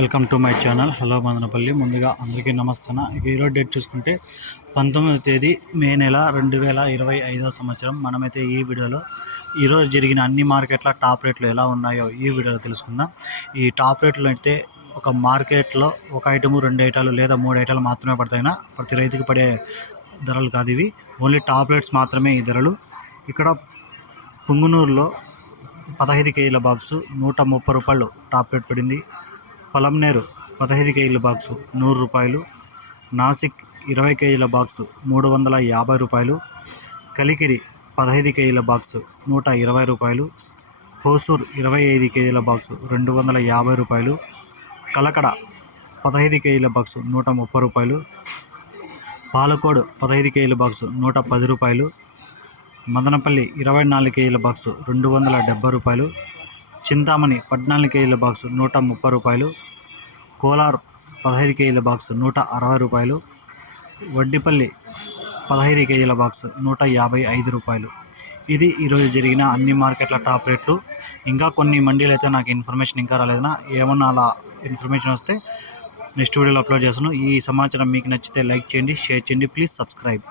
Welcome to my channel. Hello Madanapalle. ముందుగా అందరికీ నమస్తే ఈరోజు డేట్ చూసుకుంటే పంతొమ్మిదవ తేదీ మే నెల రెండు వేల ఇరవై ఐదవ సంవత్సరం. మనమైతే ఈ వీడియోలో ఈరోజు జరిగిన అన్ని మార్కెట్ల టాప్ రేట్లు ఎలా ఉన్నాయో ఈ వీడియోలో తెలుసుకుందాం. ఈ టాప్ రేట్లు అయితే ఒక మార్కెట్లో ఒక ఐటము రెండు ఐటాలు లేదా మూడు ఐటాలు మాత్రమే పడతాయినా ప్రతి రైతుకి పడే ధరలు కాదు ఇవి. ఓన్లీ టాప్ రేట్స్ మాత్రమే ఈ ధరలు. ఇక్కడ పుంగునూరులో పదహైదు కేజీల బాక్సు నూట ముప్పై రూపాయలు టాప్ రేట్ పడింది. పలంనేరు పదహైదు కేజీల బాక్సు నూరు రూపాయలు నాసిక్ ఇరవై కేజీల బాక్సు మూడు వందల యాభై రూపాయలు కలికిరి పదహైదు కేజీల బాక్సు నూట ఇరవై రూపాయలు హోసూర్ ఇరవై ఐదు కేజీల బాక్సు రెండు వందల యాభై రూపాయలు కలకడ పదహైదు కేజీల బాక్సు నూట ముప్పై రూపాయలు పాలకోడు పదహైదు కేజీల బాక్సు నూట పది రూపాయలు మదనపల్లి ఇరవై నాలుగు కేజీల బాక్సు రెండు వందల డెబ్బై రూపాయలు చింతామణి పద్నాలుగు కేజీల బాక్సు నూట ముప్పై రూపాయలు. కోలార్ పదహైదు కేజీల బాక్స్ నూట అరవై రూపాయలు. వడ్డిపల్లి పదహైదు కేజీల బాక్స్ నూట యాభై ఐదు రూపాయలు. ఇది ఈరోజు జరిగిన అన్ని మార్కెట్ల టాప్ రేట్లు. ఇంకా కొన్ని మండీలు అయితే నాకు ఇన్ఫర్మేషన్ ఇంకా రాలేదన్నా ఏమన్నా అలా ఇన్ఫర్మేషన్ వస్తే నెక్స్ట్ వీడియోలో అప్లోడ్ చేస్తాను. ఈ సమాచారం మీకు నచ్చితే లైక్ చేయండి షేర్ చేయండి ప్లీజ్ సబ్స్క్రైబ్.